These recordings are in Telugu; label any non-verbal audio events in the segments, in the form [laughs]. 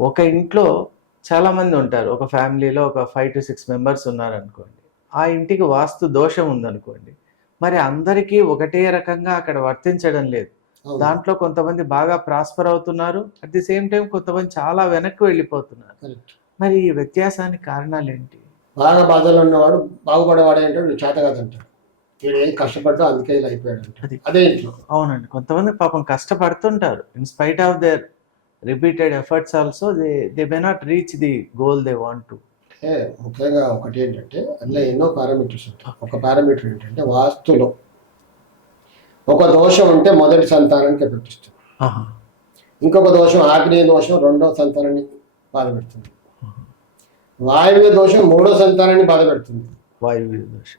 ఒక ఇంట్లో చాలా మంది ఉంటారు. ఒక ఫ్యామిలీలో ఒక ఫైవ్ టు సిక్స్ మెంబర్స్ ఉన్నారనుకోండి. ఆ ఇంటికి వాస్తు దోషం ఉందనుకోండి. మరి అందరికీ ఒకటే రకంగా అక్కడ వర్తించడం లేదు. దాంట్లో కొంతమంది బాగా ప్రాస్పర్ అవుతున్నారు. అట్ ది సేమ్ టైం కొంతమంది చాలా వెనక్కి వెళ్ళిపోతున్నారు. మరి ఈ వ్యత్యాసానికి కారణాలు ఏంటి బాగా బాధలో ఉన్నవాడు బాగుపడేవాడు ఏంటంటే నువ్వు చేత కాదంటాడు వీడు ఏం కష్టపడ్డా అందుకే ఇలా అయిపోయాడు. అదే ఇంట్లో. అవునండి. కొంతమంది పాపం కష్టపడుతుంటారు. In spite of their repeated efforts also they they may not reach the goal they want to. అంటే ముఖ్యంగా ఒకటి ఏంటంటే అందులో ఎన్నో పారామీటర్స్ ఉంటాయి. ఒక పారామీటర్ ఏంటంటే వాస్తులో ఒక దోషం ఉంటే మొదటి సంతానానికి ఎఫెక్ట్ ఇంకొక దోషం ఆగ్నేయ దోషం రెండో సంతానాన్ని బాధ పెడుతుంది వాయువ్య దోషం మూడో సంతానాన్ని బాధ పెడుతుంది వాయువ్య దోషం.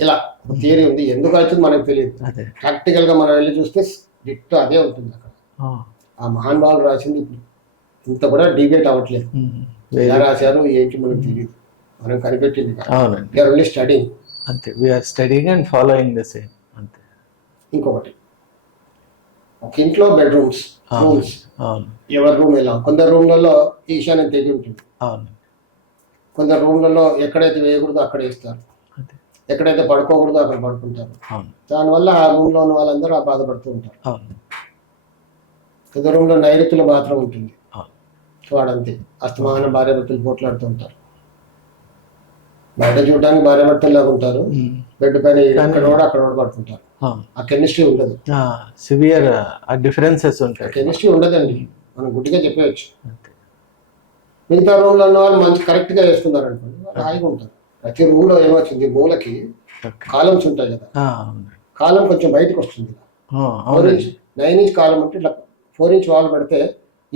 ఇలా థియరీ ఉంది. ఎందుకు అవుతుంది మనకు తెలియదు. అదే. ప్రాక్టికల్గా మనం వెళ్ళి చూస్తే డిట్ అదే ఉంటుంది అక్కడ. ఆ, మహానుభావులు రాసింది ఇప్పుడు. ఇంత కూడా డిబేట్ అవ్వట్లేదు. ఎలా రాశారు ఏంటి మనకు తెలియదు మనం కనిపెట్టింది అవునండి. ఓన్లీ స్టడింగ్ అంతే. We're studying and following the same అంతే. ఇంకొకటి. ఒక ఇంట్లో బెడ్రూమ్స్ రూమ్స్ ఎవరి రూమ్ ఎలా? కొందరు రూమ్లలో ఈశాన్యం తెగి ఉంటుంది. అవును. కొందరు రూమ్లలో ఎక్కడైతే వేయకూడదో అక్కడ వేస్తారు. ఎక్కడైతే పడుకోకూడదో అక్కడ పడుకుంటారు. దానివల్ల ఆ రూమ్లో ఉన్న వాళ్ళందరూ ఆ బాధపడుతూ ఉంటారు. రూమ్లో నైరుతుల బాత్రూమ్ ఉంటుంది. వాడంతే. అస్తమాన భార్య భర్తలు పోట్లాడుతూ ఉంటారు. బయట చూడడానికి భార్య భర్తల్లాగా ఉంటారు బెడ్ పైన అక్కడ కూడా అక్కడ కూడా పడుకుంటారు. అవును ఆ కెమిస్ట్రీ ఉండదు. సివియర్ ఆ డిఫరెన్సెస్ ఉంటాయి. కెమిస్ట్రీ ఉండదండి. మనం గుడ్డిగా చెప్పేయచ్చు. మిగతా రూమ్లో ఉన్న వాళ్ళు మంచి కరెక్ట్గా వేస్తున్నారు అనుకోండి హాయిగా ఉంటారు. ప్రతి రూమ్లో ఏమొచ్చింది మూలకి కాలమ్స్ ఉంటాయి కదా. కాలం కొంచెం బయటకు వస్తుంది నైన్ ఇంచ్ కాలం అంటే ఇట్లా ఫోర్ ఇంచ్ వాల్ పెడితే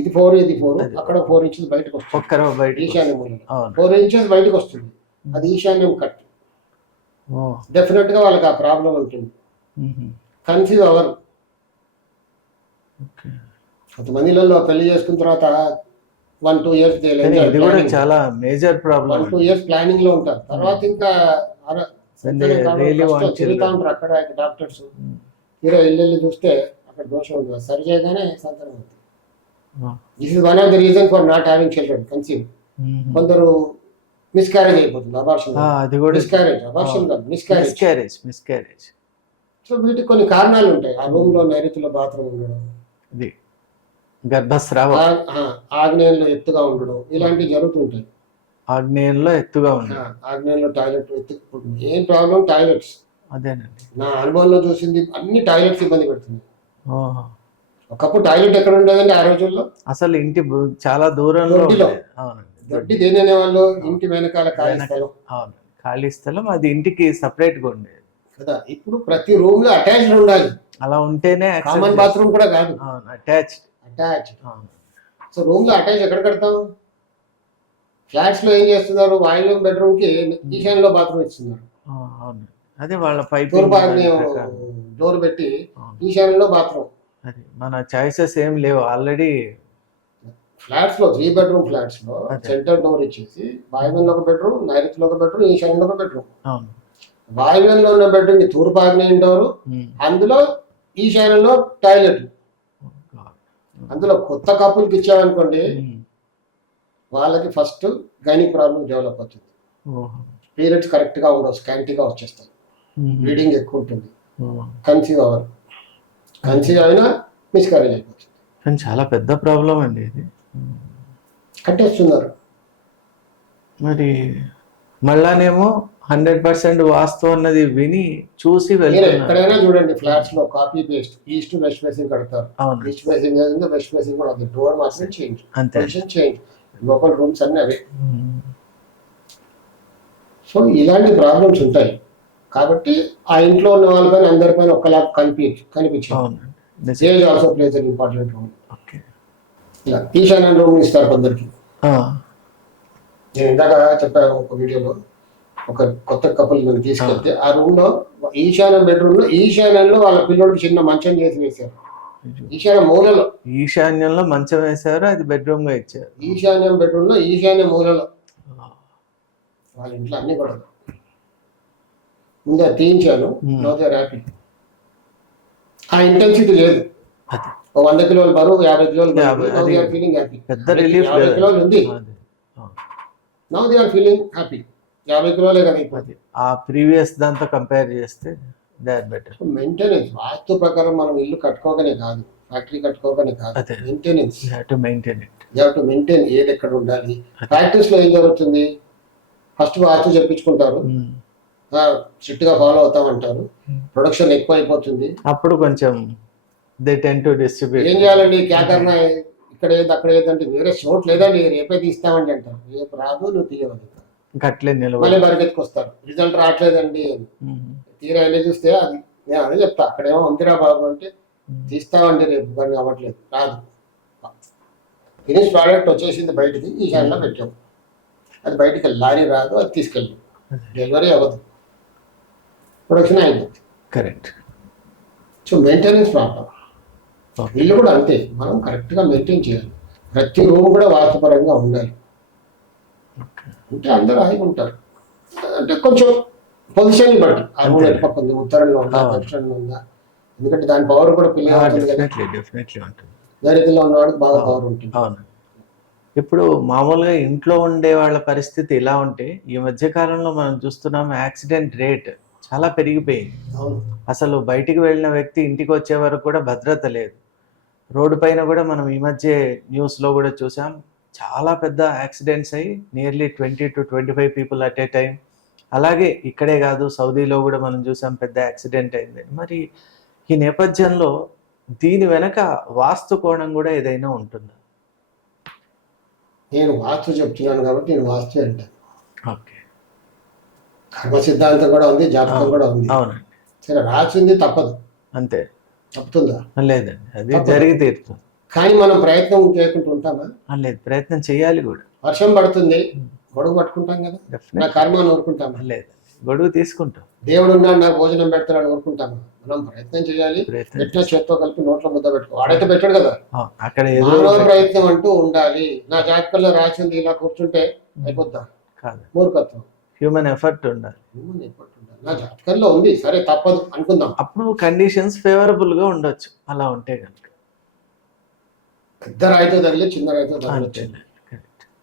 ఇది ఫోర్ ఇది ఫోర్. అక్కడ ఫోర్ ఇంచెస్ బయటకు వస్తుంది. ఈశాన్య ఫోర్ ఇంచెస్ బయటకు వస్తుంది. అది ఈశాన్యం కట్. డెఫినెట్గా వాళ్ళకి ఆ ప్రాబ్లం ఉంటుంది కన్ఫ్యూజ్ అవర్. ఓకే. కొంతమందిలలో పెళ్ళి చేసుకున్న తర్వాత వన్ టూ ఇయర్స్ కానీ ఇది కూడా చాలా major problem one two years ప్లానింగ్లో ఉంటారు. తర్వాత ఇంకా తిరుగుతా. ఉంటారు అక్కడ డాక్టర్స్. తీరా ఇల్లు చూస్తే అక్కడ దోషం ఉంది సరి చేయగానే సంతానం అవుతుంది. This is one of the reason for not having children conceive కొందరు మిస్క్యారేజ్ అయిపోతుంది abortion miscarriage abortion miscarriage miscarriage so వీటికి కొన్ని కారణాలు ఉంటాయి. ఆ రూమ్లో నైరుతిలో బాత్రూమ్ ఉండడం. గర్భస్రావం. ఆగ్నేయంలో ఎత్తుగా ఉండడం. ఇలాంటివి జరుగుతుంటాయి. ఆగ్నేయంలో ఎత్తుగా ఆ, ఆగ్నేయంలో టాయిలెట్ ఎత్తు ఏం ప్రాబ్లం? టాయిలెట్స్. అదేనండి. నా అనుభవంలో చూసింది అన్ని టాయిలెట్స్ ఇబ్బంది పెడుతుంది ఒకప్పుడు టాయిలెట్ ఎక్కడ ఉండదండి ఆ రోజుల్లో? అసలు ఇంటి చాలా దూరంలో దొడ్డి దేని అనేవాళ్ళు ఇంటి వెనకాల ఖాళీ స్థలం. అవును. ఖాళీ స్థలం అది ఇంటికి సపరేట్గా ఉండేది. కదా ఇప్పుడు ప్రతి రూమ్లో అటాచ్డ్ ఉండాలి. అలా ఉంటేనే కామన్ బాత్రూమ్ కూడా కాదు. అటాచ్డ్. అటాచ్డ్. సో రూమ్లో అటాచ్ ఎక్కడ కడతాం? ఫ్లాట్స్లో ఏం చేస్తున్నారు? వాయిల్ బెడ్రూమ్కి ఈశాన్యలో బాత్రూమ్ ఇస్తున్నారు. అవును. అదే వాళ్ళ పైప్ డోర్ పెట్టి ఈశాన్యంలో బాత్రూమ్ అది మన చాయిసెస్ ఏం లేవు ఆల్రెడీ ఫ్లాట్స్లో త్రీ బెడ్రూమ్ ఫ్లాట్స్లో. సెంటర్ డోర్ ఇచ్చేసి వాయువ్యంలో ఒక బెడ్రూమ్ నైరుతిలో ఒక బెడ్రూమ్ ఈశాన్యంలో ఒక బెడ్రూమ్ వాయువ్యంలో ఉన్న బెడ్రూమ్కి తూర్పు ఆగ్నేయం డోర్. అందులో ఈశాన్యంలో టాయిలెట్. అందులో కొత్త కపుల్కి ఇచ్చామనుకోండి. వాళ్ళకి ఫస్ట్ గైనిక్ ప్రాబ్లం డెవలప్ అవుతుంది. పీరియడ్స్ కరెక్ట్గా ఉండవు స్కాంటీగా వచ్చేస్తాయి. బ్లీడింగ్ ఎక్కువ ఉంటుంది. కన్సీవ్ అవ్వరు కన్సీవ్ అయినా మిస్కారేజ్ అయిపోతుంది కానీ చాలా పెద్ద ప్రాబ్లం అండి ఇది. కట్టేస్తున్నారు. మరి మళ్ళానేమో హండ్రెడ్ పర్సెంట్ వాస్తు అన్నది విని చూసి ఎక్కడైనా చూడండి ఫ్లాట్స్లో copy paste east west facing కడతారు. ఈస్ట్ ఫేసింగ్ వెస్ట్ ఫేసింగ్ కూడా అది డోర్ మాత్రం చేంజ్ అంతే. చేంజ్ లోపల రూమ్స్ అన్ని అవే. సో ఇలాంటి ప్రాబ్లమ్స్ ఉంటాయి. కాబట్టి ఆ ఇంట్లో ఉన్న వాళ్ళపైన అందరిపైన ఒక్కలా కనిపి. Age also plays an important role okay. ఇలా ఈశాన్య రూమ్ ఇస్తారు కొందరికి. నేను ఇందాక చెప్పాను ఒక వీడియోలో ఒక కొత్త కపుల్ తీసుకెళ్తే ఆ. రూమ్లో ఈశాన్య బెడ్రూమ్లో ఈశాన్యంలో వాళ్ళ పిల్లోడికి చిన్న మంచం చేసి వేశారు. ఈశాన్య మూలలో. ఈశాన్యంలో మంచం వేశారు అది బెడ్రూమ్గా ఇచ్చారు. ఈశాన్యం బెడ్రూమ్లో ఈశాన్య మూలలో. వాళ్ళ ఇంట్లో అన్ని కూడా ముందే తీయించాను. నో దే హ్యాపీ ఆ ఇంటెన్సిటీ లేదు. వంద కిలోలు బరువు యాభై కిలోలు ఫీలింగ్ హ్యాపీ పెద్ద రిలీఫ్ యాభై కిలోలు ఉంది. Now they are feeling happy యాభై కిలోలే కదా ఆ ప్రీవియస్ దాంతో కంపేర్ చేస్తే they are better maintenance vastu ప్రకారం మనం ఇల్లు కట్టుకోగానే కాదు. ఫ్యాక్టరీ కట్టుకోగానే కాదు. Maintenance you to maintain it you to maintain ఏది ఎక్కడ ఉండాలి. ప్రాక్టీస్లో ఏం జరుగుతుంది? ఫస్ట్ వాస్తు చెప్పించుకుంటారు. స్ట్రిక్ట్గా ఫాలో అవుతామంటారు Hmm. ప్రొడక్షన్ ఎక్కువ అయిపోతుంది అప్పుడు కొంచెం దే టెన్ టు డిస్ట్రిబ్యూట్. ఏం చేయాలండి? క్యాకర్న ఇక్కడ ఏది అక్కడ ఏదంటే వేరే చోట్ లేదండి రేపే తీస్తామండి అంటారు. రేపు రాదు నువ్వు తీయవాలి గట్లే మళ్ళీ నిలబడి బరికెత్తుకొస్తారు. రిజల్ట్ రావట్లేదండి అని. తీరా వెళ్ళి చూస్తే అది నేను అదే చెప్తా. అక్కడేమో ఉందిరా బాబు అంటే తీస్తామండి రేపు కానీ అవ్వట్లేదు. రాదు. ఫినిష్ ప్రోడక్ట్ వచ్చేసింది బయటికి ఈ హ్యాండ్లో పెట్టాం. అది బయటికి లారీ రాదు అది తీసుకెళ్ళి. డెలివరీ అవ్వదు. ప్రొడక్షన్ అయిపోతుంది కరెక్ట్. సో మెయింటెనెన్స్ ప్రాబ్లం ఇల్లు కూడా అంతే. మనం కరెక్ట్గా మెయింటైన్ చేయాలి. ప్రతి రూమ్ కూడా వాస్తుపరంగా ఉండాలి. అంటే అందరూ హాయిగా ఉంటారు. అంటే కొంచెం పొజిషన్ బట్టి. ఆ రూమ్. ఎటు పక్క ఉంది? ఉత్తరంగా ఉందా? ఆ. దక్షిణంగా ఉందా? ఎందుకంటే దాని పవర్ కూడా పిల్లలు డెఫినెట్లీ ఉంటుంది. దరిద్రంలో ఉన్నవాడికి బాగా. పవర్ ఉంటుంది. అవును. ఇప్పుడు మామూలుగా ఇంట్లో ఉండే వాళ్ళ పరిస్థితి ఇలా ఉంటే ఈ మధ్య కాలంలో మనం చూస్తున్నాం యాక్సిడెంట్ రేట్ చాలా పెరిగిపోయింది. అసలు బయటికి వెళ్ళిన వ్యక్తి ఇంటికి వచ్చే వరకు కూడా భద్రత లేదు. రోడ్డు పైన కూడా మనం ఈ మధ్య న్యూస్లో కూడా చూసాం. చాలా పెద్ద యాక్సిడెంట్స్ అయ్యి nearly twenty two twenty five people at a time అలాగే ఇక్కడే కాదు సౌదీలో కూడా మనం చూసాం పెద్ద యాక్సిడెంట్ అయింది మరి ఈ నేపథ్యంలో దీని వెనక వాస్తు కోణం కూడా ఏదైనా ఉంటుందా? నేను వాస్తు చెప్తున్నాను కాబట్టి నేను వాస్తు అంటాను. ఓకే. కర్మ సిద్ధాంతం కూడా ఉంది జాతకం కూడా ఉంది. అవునండి సరే రాసింది తప్పదు. అంతే. తప్పుతుందా? లేదండి. అది. జరిగి తీరుతుంది. కానీ మనం ప్రయత్నం చేయకుండా ఉంటామా? లేదు. ప్రయత్నం చేయాలి కూడా. వర్షం పడుతుంది. గొడుగు పట్టుకుంటాం కదా. నా కర్మ అని ఊరుకుంటామా? లేదు. గొడుగు తీసుకుంటాం. దేవుడు ఉన్నాడు నాకు భోజనం పెడతాడు ఊరుకుంటామా? మనం ప్రయత్నం చేయాలి. ఎట్లా చేత్తో కలిపి నోట్లో ముద్ద పెట్టుకో. వాడైతే పెట్టాడు కదా. అక్కడ ఏదో ప్రయత్నం అంటూ ఉండాలి. నా జాతకంలో రాసింది ఇలా కూర్చుంటే అయిపోద్దా? కాదు. మూర్ఖత్వం. హ్యూమన్ ఎఫర్ట్ ఉండాలి. నా జాతకంలో ఉంది. సరే తప్పదు. అనుకుందాం. అప్పుడు కండిషన్స్ ఫేవరబుల్గా ఉండొచ్చు. అలా ఉంటే కనుక. పెద్ద రాయితో తగిలి చిన్న రాయితో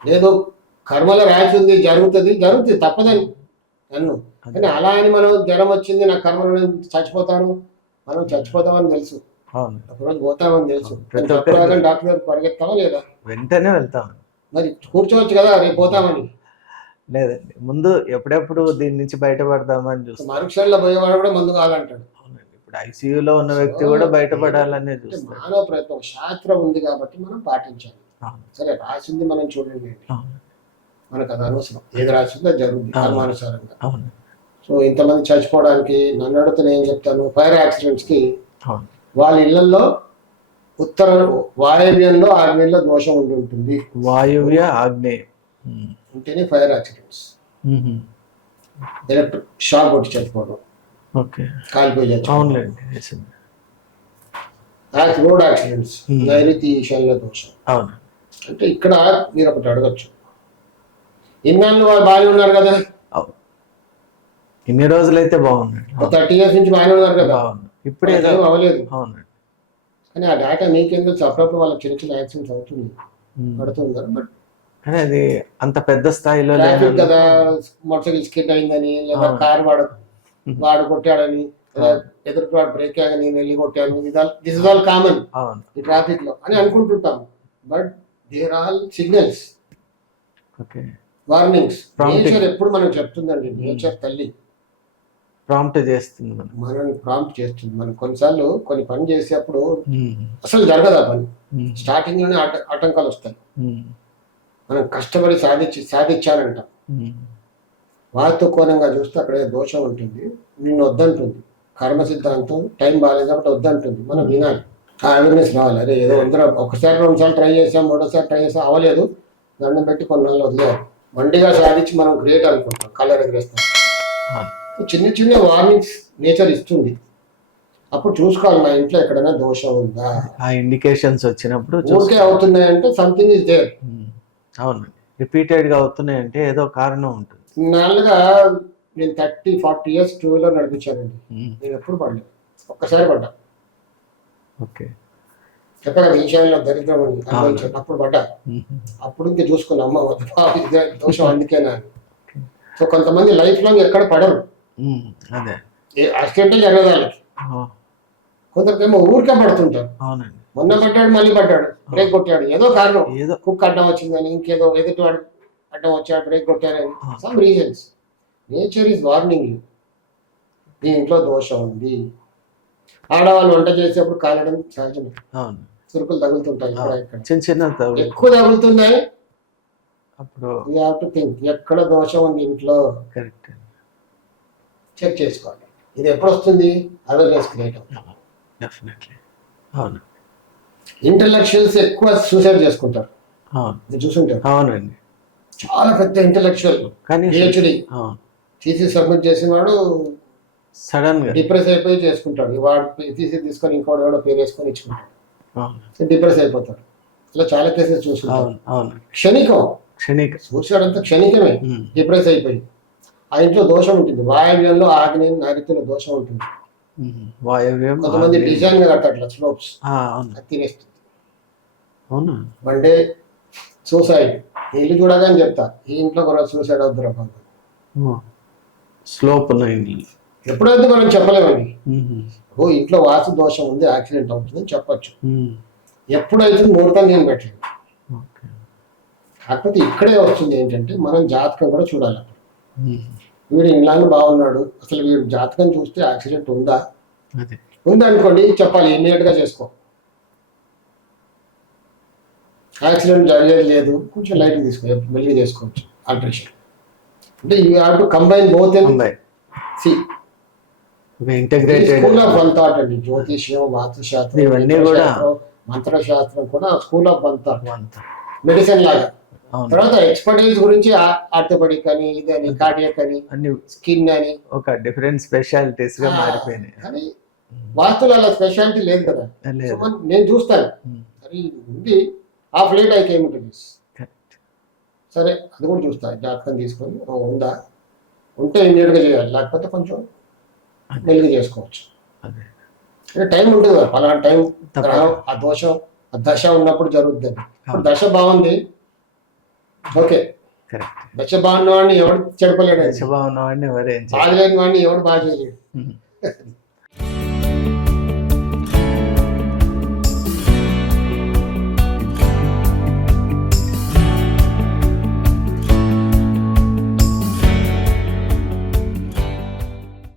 లేదు కర్మలో రాసింది జరుగుతుంది జరుగుతుంది. తప్పదని. నన్ను. కానీ అలా అని మనం జ్వరం వచ్చింది నా కర్మలో చచ్చిపోతాను. మనం చచ్చిపోతామని తెలుసు. ఒకరోజు పోతామని తెలుసు. డాక్టర్ గారు పరిగెత్తావా లేదా? వెంటనే వెళ్తాం. మరి కూర్చోవచ్చు కదా రేపు పోతామని. లేదండి. ముందు ఎప్పుడెప్పుడు దీని నుంచి బయటపడదామని చూస్తాం మరుక్షణంలో పోయేవాడు కూడా ముందు కాదంటాడు అవునండి. ఇప్పుడు ఐసీయూలో ఉన్న వ్యక్తి కూడా బయటపడాలనే చూస్తాం మానవ ప్రయత్నం శాస్త్రం ఉంది కాబట్టి మనం పాటించాలి. సరే రాసింది మనం చూడండి. మనకు అది అనవసరం. ఏది రాసిందో జరుగుతుంది. కర్మానుసారంగా సో ఇంతమంది చచ్చిపోవడానికి నన్ను అడిగితే నేను చెప్తాను? ఫైర్ యాక్సిడెంట్స్కి అవును. వాళ్ళ ఇళ్ళలో ఉత్తర వాయవ్యంలో ఆగ్నేయంలో దోషం ఉండి ఉంటుంది. వాయువ్య ఆగ్నేయం. ఉంటేనే ఫైర్ యాక్సిడెంట్స్. ఎలక్ట్రిక్ షాక్ కొట్టి చచ్చిపోవడం కాలిపోయి రోడ్ యాక్సిడెంట్స్. నైరుతి ఈశాన్య దోషం. అవును. అంటే ఇక్కడ మీరు ఒకటి అడగచ్చు. ఇన్నాళ్ళు వాళ్ళు బాగానే ఉన్నారు కదా? ఇన్ని రోజులైతే బాగుందండి ఒక థర్టీ ఇయర్స్ నుంచి బాగానే ఉన్నారు కదా? ఇప్పుడు ఏదో అవ్వలేదు. అవునండి. కానీ ఆ డేటా మీకేం తెలుసు అప్పుడప్పుడు వాళ్ళకి చిన్న చిన్న యాక్సిడెంట్స్ అవుతుంది. పడుతున్నారు బట్ కానీ అది అంత పెద్ద స్థాయిలో కదా మోటార్ సైకిల్ స్కిడ్ అయిందని లేదా. కార్ వాడు వాడు కొట్టాడని ఎదుటి వాడు బ్రేక్ నేను వెళ్ళి కొట్టాను దిస్ ఇస్ ఆల్ కామన్ ఈ ట్రాఫిక్లో అని అనుకుంటుంటాం. But there all signals okay. Warnings. Nature ఎప్పుడు మనకు చెప్తుందండి నేచర్ తల్లి. ప్రాంప్ట్ చేస్తుంది మనం. మనల్ని ప్రాంప్ట్ చేస్తుంది. మనం కొన్నిసార్లు కొన్ని పని చేసేటప్పుడు. అసలు జరగదు ఆ పని. స్టార్టింగ్లోనే ఆట ఆటంకాలు వస్తాయి. మనం కష్టపడి సాధించి సాధించాలంట. వాస్తు కోణంగా చూస్తే అక్కడ దోషం ఉంటుంది. నిన్ను వద్దంటుంది. కర్మ సిద్ధాంతం టైం బాగాలేదు కాబట్టి వద్దంటుంది. మనం వినాలి. ఆ అవేర్నెస్ రావాలి. అరే ఏదో అందరూ ఒకసారి రెండు సార్లు ట్రై చేసాం మూడోసారి ట్రై చేసాం అవ్వలేదు. దండం పెట్టి కొన్నాళ్ళు వదిలేదు మండిగా సాధించి మనం గ్రేట్ అనుకుంటాం. కలర్ ఎగరేస్తాం. చిన్న చిన్న వార్నింగ్స్ నేచర్ ఇస్తుంది. అప్పుడు చూసుకోవాలి నా ఇంట్లో ఎక్కడైనా దోషం ఉందా? ఆ ఇండికేషన్స్ వచ్చినప్పుడు ఊరికే అవుతున్నాయంటే సంథింగ్ ఇస్ దేర్. అవునండి రిపీటెడ్గా అవుతున్నాయంటే ఏదో కారణం ఉంటుంది. నాలుగా నేను thirty forty years two wheeler నడిపించానండి. నేను ఎప్పుడు పడలేదు. ఒక్కసారి పడ్డా. ఓకే. ఎక్కడ విషయంలో దరిద్రం అని. అనుభవించినప్పుడు పడ్డా. అప్పుడు ఇంకా చూసుకున్నా అమ్మ దోషం అందుకేనా సో కొంతమంది లైఫ్ లాంగ్ ఎక్కడ పడరు. అదే. యాక్సిడెంటే జరగదు వాళ్ళకి కొందరికేమో ఊరికే పడుతుంటారు. అవునండి. మొన్న పడ్డాడు మళ్ళీ పడ్డాడు. బ్రేక్ కొట్టాడు. ఏదో కారణం. ఏదో. కుక్క అడ్డం వచ్చిందని ఇంకేదో ఎదుటి వాడు అడ్డం వచ్చాడు బ్రేక్ కొట్టారని. Some reasons nature is warning you ఇంట్లో దోషం ఉంది. ఆడవాళ్ళు వంట చేసేప్పుడు కాలడం సహజమే. అవును. చురుకులు తగులుతుంటాయి చిన్న చిన్న. ఎక్కువ తగులుతున్నాయి. అప్పుడు యూ టు థింక్ ఎక్కడ దోషం ఉంది ఇంట్లో? కరెక్ట్ చెక్ చేసుకోవాలి. ఇది ఎప్పుడు వస్తుంది? అవేర్నెస్ క్రియేట్ అవుతుంది. డెఫినెట్లీ అవును. ఇంటలెక్చువల్స్ ఎక్కువ సూసైడ్ చేసుకుంటారు. చూసుంటారు. అవునండి. చాలా పెద్ద ఇంటలెక్చువల్ కానీ పిహెచ్డి టీసీ సబ్మిట్ చేసిన వాడు సడన్గా. డిప్రెస్ అయిపోయి చేసుకుంటాడు. వాడు టీసీ తీసుకొని ఇంకోటి ఎవడో పేరు వేసుకొని ఇచ్చుకుంటాడు. డిప్రెస్ అయిపోతాడు. ఇలా చాలా కేసెస్ అవును క్షణికం. క్షణిక. సూసైడ్ అంతా క్షణికమే. డిప్రెస్ అయిపోయి. ఆ ఇంట్లో దోషం ఉంటుంది. వాయువ్యంలో ఆగ్నేయం నైరుతిలో దోషం ఉంటుంది. వాయవ్యం కొంతమంది. డిజైన్గా కడతారు స్లోప్స్. తినేస్తుంది అవునా? One day suicide. ఇల్లు చూడగానే చెప్తా. ఈ ఇంట్లో కూడా సూసైడ్ అవుతారు స్లోప్ ఉన్న ఇల్లు. ఎప్పుడైతే మనం చెప్పలేమండి ఓ ఇంట్లో వాస్తు దోషం ఉంది యాక్సిడెంట్ అవుతుంది అని చెప్పొచ్చు. ఎప్పుడైతే ముహూర్తం నేను పెట్టలేదు. కాకపోతే ఇక్కడే వస్తుంది ఏంటంటే మనం జాతకం కూడా చూడాలి వీడు ఇన్నాళ్ళు బాగున్నాడు. అసలు వీడు జాతకం చూస్తే యాక్సిడెంట్ ఉందా? అదే. ఉంది అనుకోండి చెప్పాలి ఇమ్మీడియట్గా చేసుకో. యాక్సిడెంట్ జరిగేది లేదు. కొంచెం లైట్ తీసుకో మెల్లిగా చేసుకోవచ్చు. ఆల్టరేషన్ అంటే you have to combine both see integrated school of one thought అండి. జ్యోతిష్యం వాస్తుశాస్త్రం ఇవన్నీ కూడా- మంత్రశాస్త్రం, కూడా స్కూల్ ఆఫ్ వన్ థాట్ అంత మెడిసిన్ లాగా తర్వాత ఎక్స్పర్టైజ్ గురించి ఆర్థోపెడిక్ అని ఇదని కార్డియక్ అని అన్ని స్కిన్ అని. ఒక డిఫరెంట్ స్పెషాలిటీస్గా మారిపోయినాయి. కానీ వాస్తులు అలా స్పెషాలిటీ లేదు. కదా నేను చూస్తాను. సరే ఉంది. Of late I came to this correct. సరే అది కూడా చూస్తా. జాతకం తీసుకొని ఉందా? ఉంటే immediate గా చేయాలి. లేకపోతే కొంచెం అదే. మెల్లిగా చేసుకోవచ్చు. అంటే టైం ఉంటుంది కదా పలానా టైం. గ్రహం ఆ దోషం ఆ దశ ఉన్నప్పుడు జరుగుతుంది. దశ బాగుంది. ఓకే. దశ బాగున్న వాడిని ఎవడు చెడపలేడు? దశభావన వాడిని ఎవరేం బాగలేని వాడిని ఎవడు బాగా చేయలేడు? [laughs]